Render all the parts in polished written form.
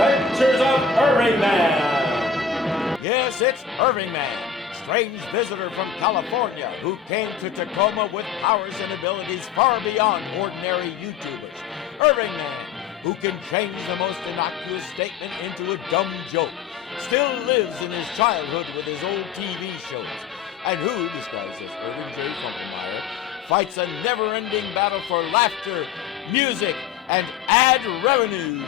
Adventures of Irvingman! Yes, it's Irvingman, strange visitor from California who came to Tacoma with powers and abilities far beyond ordinary YouTubers. Irvingman, who can change the most innocuous statement into a dumb joke, still lives in his childhood with his old TV shows, and who, disguised as Irving J. Funkelmeyer, fights a never-ending battle for laughter, music, and ad revenue.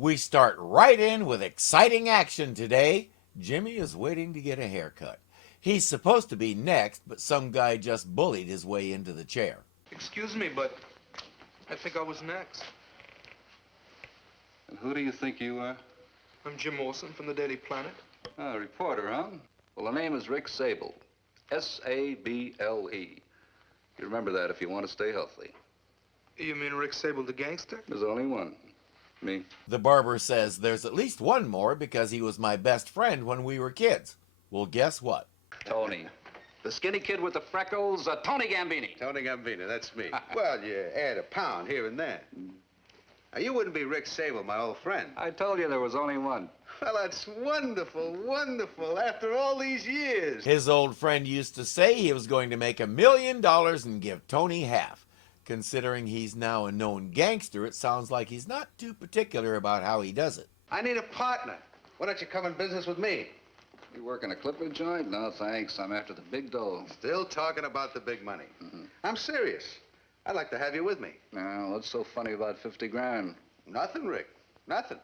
We start right in with exciting action today. Jimmy is waiting to get a haircut. He's supposed to be next, but some guy just bullied his way into the chair. Excuse me, but I think I was next. And who do you think you are? I'm Jim Olsen from the Daily Planet. Ah, a reporter, huh? Well, the name is Rick Sable. S-A-B-L-E. You remember that if you want to stay healthy. You mean Rick Sable, the gangster? There's only one. Me. The barber says there's at least one more because he was my best friend when we were kids. Well, guess what? Tony. The skinny kid with the freckles, Tony Gambini. Tony Gambino, that's me. Well, you add a pound here and there. Now, you wouldn't be Rick Sable, my old friend. I told you there was only one. Well, that's wonderful, wonderful, after all these years. His old friend used to say he was going to make $1 million and give Tony half. Considering he's now a known gangster, it sounds like he's not too particular about how he does it. I need a partner. Why don't you come in business with me? You working a clipper joint? No, thanks. I'm after the big dough. Still talking about the big money. I'm serious. I'd like to have you with me. Now, what's so funny about 50 grand? Nothing, Rick. Nothing.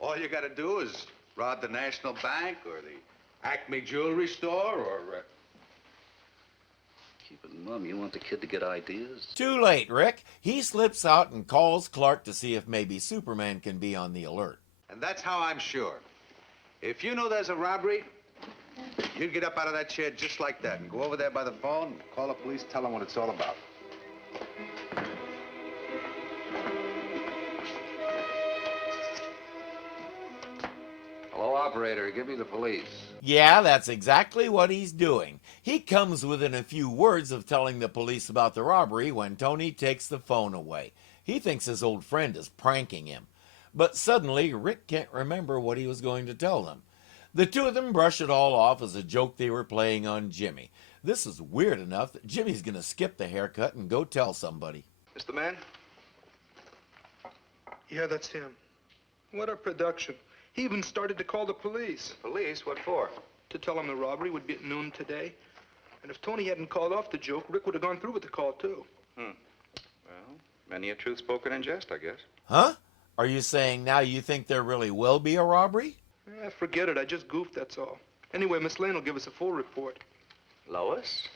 All you got to do is rob the National Bank or the Acme Jewelry Store or... Keep it mum. You want the kid to get ideas? Too late, Rick. He slips out and calls Clark to see if maybe Superman can be on the alert. And that's how I'm sure. If you know there's a robbery, you'd get up out of that chair just like that and go over there by the phone, call the police, tell them what it's all about. Hello, operator. Give me the police. Yeah, that's exactly what he's doing. He comes within a few words of telling the police about the robbery when Tony takes the phone away. He thinks his old friend is pranking him. But suddenly, Rick can't remember what he was going to tell them. The two of them brush it all off as a joke they were playing on Jimmy. This is weird enough that Jimmy's going to skip the haircut and go tell somebody. Is the man? Yeah, that's him. What a production. He even started to call the police. Police? What for? To tell him the robbery would be at noon today. And if Tony hadn't called off the joke, Rick would have gone through with the call, too. Well, many a truth spoken in jest, I guess. Huh? Are you saying now you think there really will be a robbery? Forget it. I just goofed, that's all. Anyway, Miss Lane will give us a full report. Lois?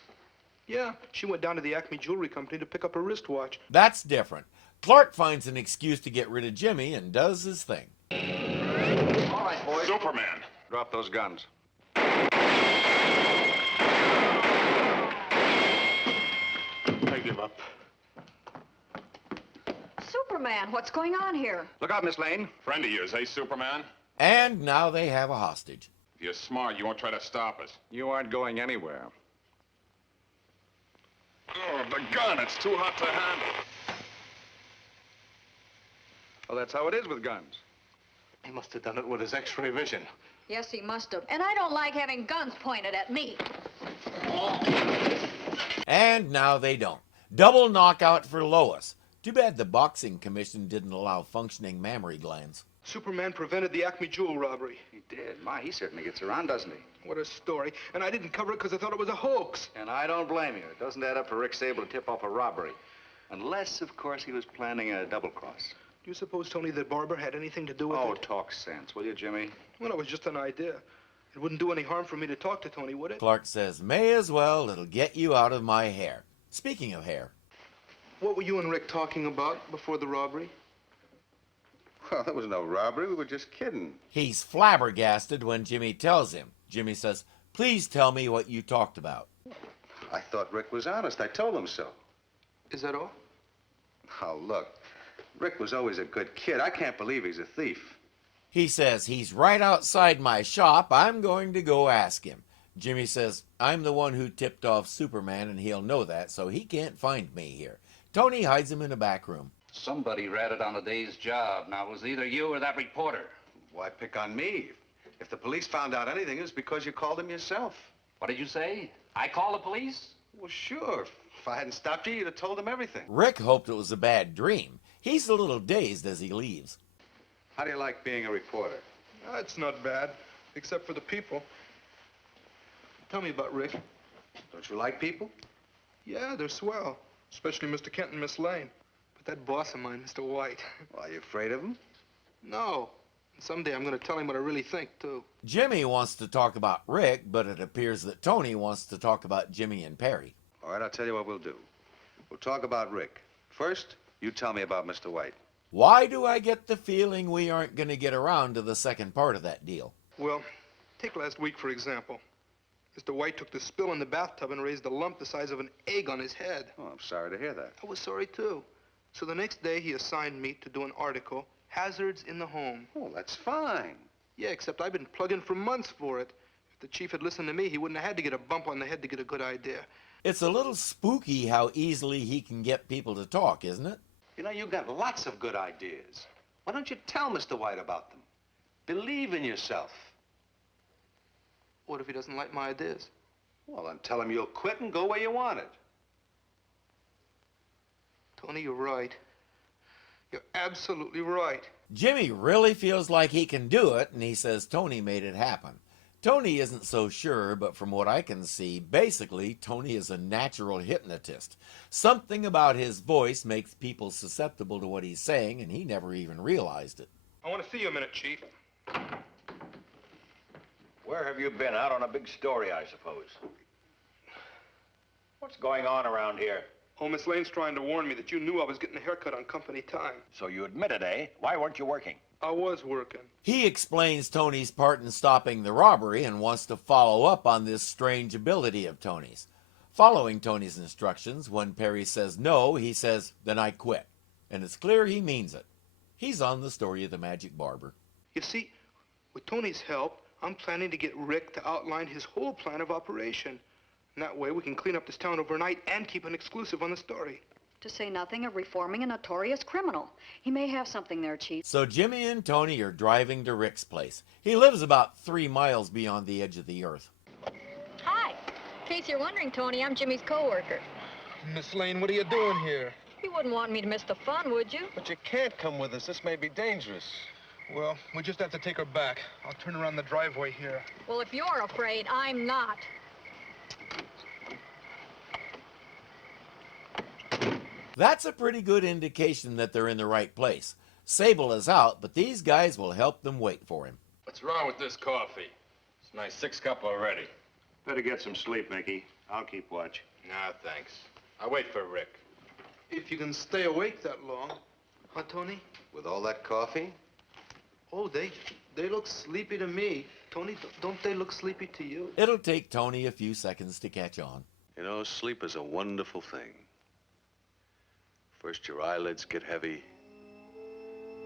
Yeah, she went down to the Acme Jewelry Company to pick up her wristwatch. That's different. Clark finds an excuse to get rid of Jimmy and does his thing. All right, boys. Superman. Drop those guns. I give up. Superman, what's going on here? Look out, Miss Lane. Friend of yours, eh, Superman? And now they have a hostage. If you're smart, you won't try to stop us. You aren't going anywhere. Oh, the gun, it's too hot to handle. Well, that's how it is with guns. He must have done it with his X-ray vision. Yes, he must have. And I don't like having guns pointed at me. And now they don't. Double knockout for Lois. Too bad the boxing commission didn't allow functioning mammary glands. Superman prevented the Acme Jewel robbery. He did. My, he certainly gets around, doesn't he? What a story. And I didn't cover it because I thought it was a hoax. And I don't blame you. It doesn't add up for Rick Sable to tip off a robbery. Unless, of course, he was planning a double cross. Do you suppose, Tony, the barber had anything to do with Oh, it? talk sense, will you, Jimmy? Well, it was just an idea. It wouldn't do any harm for me to talk to Tony, would it? Clark says, may as well, it'll get you out of my hair. Speaking of hair. What were you and Rick talking about before the robbery? Well, there was no robbery. We were just kidding. He's flabbergasted when Jimmy tells him. Jimmy says, please tell me what you talked about. I thought Rick was honest. I told him so. Is that all? Oh, look. Rick was always a good kid. I can't believe he's a thief. He says, he's right outside my shop. I'm going to go ask him. Jimmy says, I'm the one who tipped off Superman, and he'll know that, so he can't find me here. Tony hides him in a back room. Somebody ratted on a day's job. Now, it was either you or that reporter. Why pick on me? If the police found out anything, it's because you called them yourself. What did you say? I called the police? Well, sure. If I hadn't stopped you, you'd have told them everything. Rick hoped it was a bad dream. He's a little dazed as he leaves. How do you like being a reporter? It's not bad, except for the people. Tell me about Rick. Don't you like people? Yeah, they're swell, especially Mr. Kent and Miss Lane. But that boss of mine, Mr. White. Well, are you afraid of him? No. Someday I'm going to tell him what I really think, too. Jimmy wants to talk about Rick, but it appears that Tony wants to talk about Jimmy and Perry. All right, I'll tell you what we'll do. We'll talk about Rick. First, you tell me about Mr. White. Why do I get the feeling we aren't going to get around to the second part of that deal? Well, take last week, for example. Mr. White took the spill in the bathtub and raised a lump the size of an egg on his head. Oh, I'm sorry to hear that. I was sorry, too. So the next day, he assigned me to do an article, Hazards in the Home. Oh, that's fine. Yeah, except I've been plugging for months for it. If the chief had listened to me, he wouldn't have had to get a bump on the head to get a good idea. It's a little spooky how easily he can get people to talk, isn't it? You know, you've got lots of good ideas. Why don't you tell Mr. White about them? Believe in yourself. What if he doesn't like my ideas? Well, then tell him you'll quit and go where you wanted. Tony, you're right. You're absolutely right. Jimmy really feels like he can do it, and he says Tony made it happen. Tony isn't so sure, but from what I can see, basically, Tony is a natural hypnotist. Something about his voice makes people susceptible to what he's saying, and he never even realized it. I want to see you a minute, Chief. Where have you been? Out on a big story, I suppose. What's going on around here? Oh, Miss Lane's trying to warn me that you knew I was getting a haircut on company time. So you admit it, eh? Why weren't you working? I was working. He explains Tony's part in stopping the robbery and wants to follow up on this strange ability of Tony's. Following Tony's instructions, when Perry says no, he says, "Then I quit." And it's clear he means it. He's on the story of the magic barber. You see, with Tony's help, I'm planning to get Rick to outline his whole plan of operation. And that way we can clean up this town overnight and keep an exclusive on the story. To say nothing of reforming a notorious criminal. He may have something there, Chief. So Jimmy and Tony are driving to Rick's place. He lives about 3 miles beyond the edge of the earth. Hi. In case you're wondering, Tony, I'm Jimmy's co-worker. Miss Lane, what are you doing here? You wouldn't want me to miss the fun, would you? But you can't come with us. This may be dangerous. Well, we just have to take her back. I'll turn around the driveway here. Well, if you're afraid, I'm not. That's a pretty good indication that they're in the right place. Sable is out, but these guys will help them wait for him. What's wrong with this coffee? It's my 6th cup already. Better get some sleep, Mickey. I'll keep watch. Nah, thanks. I'll wait for Rick. If you can stay awake that long. Huh, Tony? With all that coffee? Oh, they look sleepy to me. Tony, don't they look sleepy to you? It'll take Tony a few seconds to catch on. You know, sleep is a wonderful thing. First your eyelids get heavy,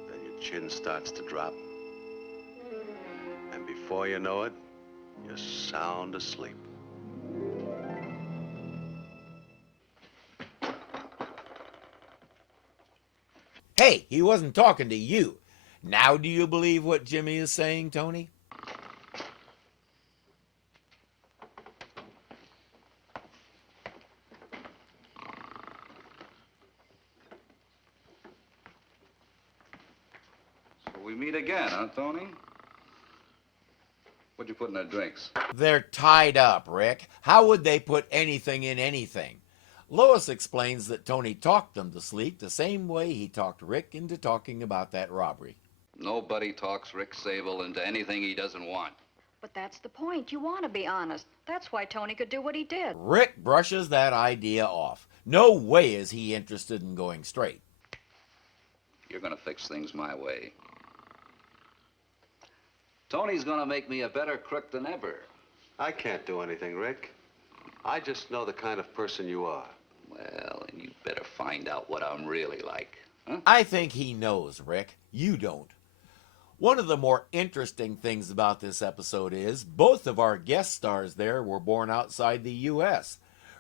then your chin starts to drop. And before you know it, you're sound asleep. Hey, he wasn't talking to you. Now do you believe what Jimmy is saying, Tony? So we meet again, huh, Tony? What'd you put in their drinks? They're tied up, Rick. How would they put anything in anything? Lois explains that Tony talked them to sleep the same way he talked Rick into talking about that robbery. Nobody talks Rick Sable into anything he doesn't want. But that's the point. You want to be honest. That's why Tony could do what he did. Rick brushes that idea off. No way is he interested in going straight. You're gonna fix things my way. Tony's gonna make me a better crook than ever. I can't do anything, Rick. I just know the kind of person you are. Well, and you'd better find out what I'm really like, huh? I think he knows, Rick. You don't. One of the more interesting things about this episode is both of our guest stars there were born outside the U.S.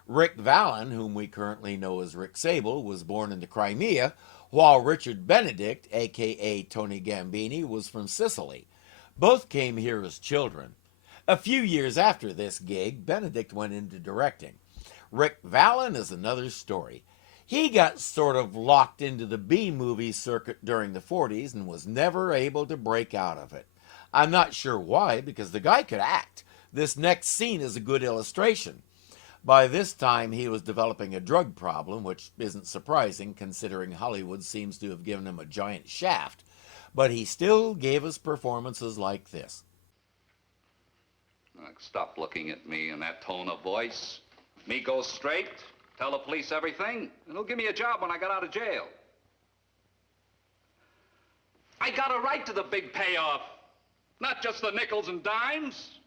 Rick Vallon, whom we currently know as Rick Sable, was born in the Crimea, while Richard Benedict, a.k.a. Tony Gambini, was from Sicily. Both came here as children. A few years after this gig, Benedict went into directing. Rick Vallon is another story. He got sort of locked into the B-movie circuit during the 40s and was never able to break out of it. I'm not sure why, because the guy could act. This next scene is a good illustration. By this time, he was developing a drug problem, which isn't surprising considering Hollywood seems to have given him a giant shaft. But he still gave us performances like this. Stop looking at me in that tone of voice. Me go straight, tell the police everything, and they'll give me a job when I got out of jail. I got a right to the big payoff, not just the nickels and dimes.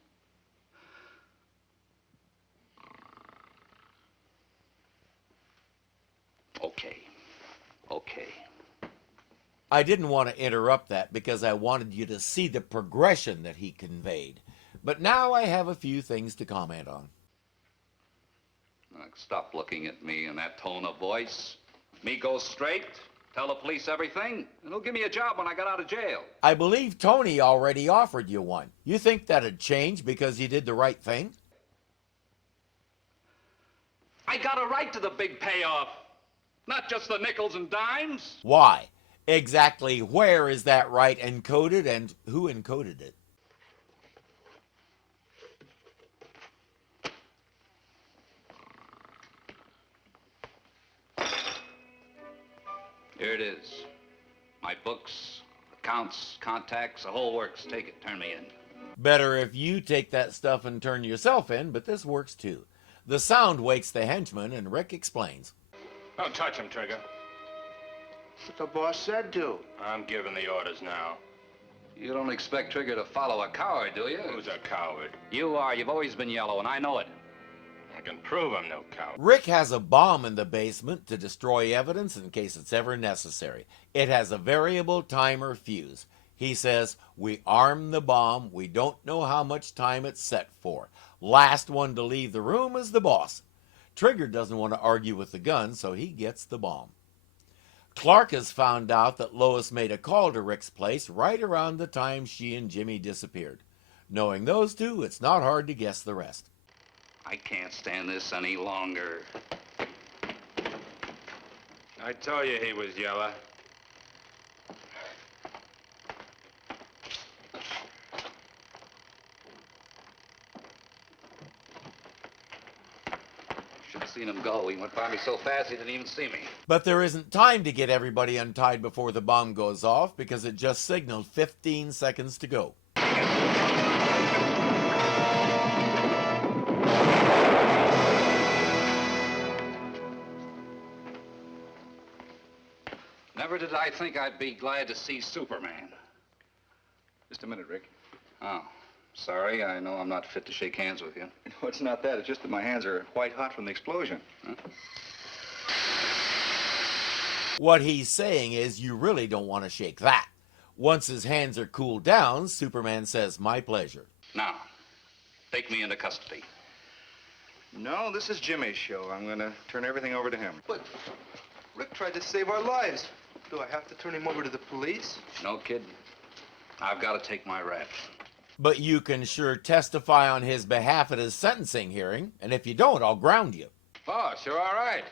Okay. I didn't want to interrupt that because I wanted you to see the progression that he conveyed. But now I have a few things to comment on. Stop looking at me in that tone of voice. Me go straight, tell the police everything, and they'll give me a job when I got out of jail. I believe Tony already offered you one. You think that'd change because you did the right thing? I got a right to the big payoff, not just the nickels and dimes. Why? Exactly where is that right encoded and who encoded it? Here it is. My books, accounts, contacts, the whole works. Take it, turn me in. Better if you take that stuff and turn yourself in, but this works too. The sound wakes the henchman, and Rick explains. Don't touch him, Trigger. What the boss said do. I'm giving the orders now. You don't expect Trigger to follow a coward, do you? Who's a coward? You are. You've always been yellow, and I know it. I can prove I'm no coward. Rick has a bomb in the basement to destroy evidence in case it's ever necessary. It has a variable timer fuse. He says, we arm the bomb. We don't know how much time it's set for. Last one to leave the room is the boss. Trigger doesn't want to argue with the gun, so he gets the bomb. Clark has found out that Lois made a call to Rick's place right around the time she and Jimmy disappeared. Knowing those two, it's not hard to guess the rest. I can't stand this any longer. I told you he was yellow. Should have seen him go. He went by me so fast he didn't even see me. But there isn't time to get everybody untied before the bomb goes off because it just signaled 15 seconds to go. Never did I think I'd be glad to see Superman. Just a minute, Rick. Oh, sorry. I know I'm not fit to shake hands with you. No, it's not that. It's just that my hands are white hot from the explosion. Huh? What he's saying is you really don't want to shake that. Once his hands are cooled down, Superman says, my pleasure. Now, take me into custody. No, this is Jimmy's show. I'm going to turn everything over to him. But Rick tried to save our lives. Do I have to turn him over to the police? No, kid. I've got to take my rap. But you can sure testify on his behalf at his sentencing hearing, and if you don't, I'll ground you. Oh, sure, all right.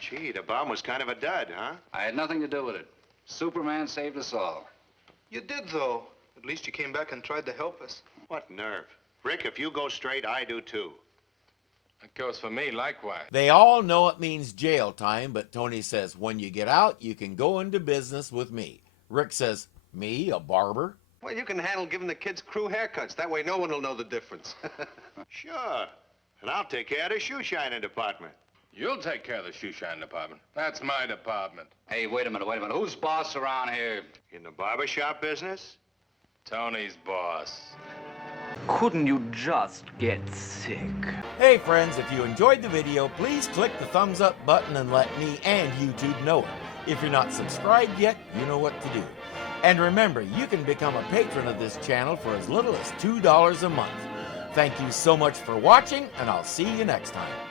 Gee, the bomb was kind of a dud, huh? I had nothing to do with it. Superman saved us all. You did, though. At least you came back and tried to help us. What nerve. Rick, if you go straight, I do too. That goes for me likewise. They all know it means jail time, but Tony says, when you get out, you can go into business with me. Rick says, me, a barber? Well, you can handle giving the kids crew haircuts. That way no one will know the difference. Sure. And I'll take care of the shoe shining department. You'll take care of the shoe shine department. That's my department. Hey, wait a minute. Who's boss around here? In the barbershop business? Tony's boss. Couldn't you just get sick? Hey friends, if you enjoyed the video, please click the thumbs up button and let me and YouTube know it. If you're not subscribed yet, you know what to do. And remember, you can become a patron of this channel for as little as $2 a month. Thank you so much for watching, and I'll see you next time.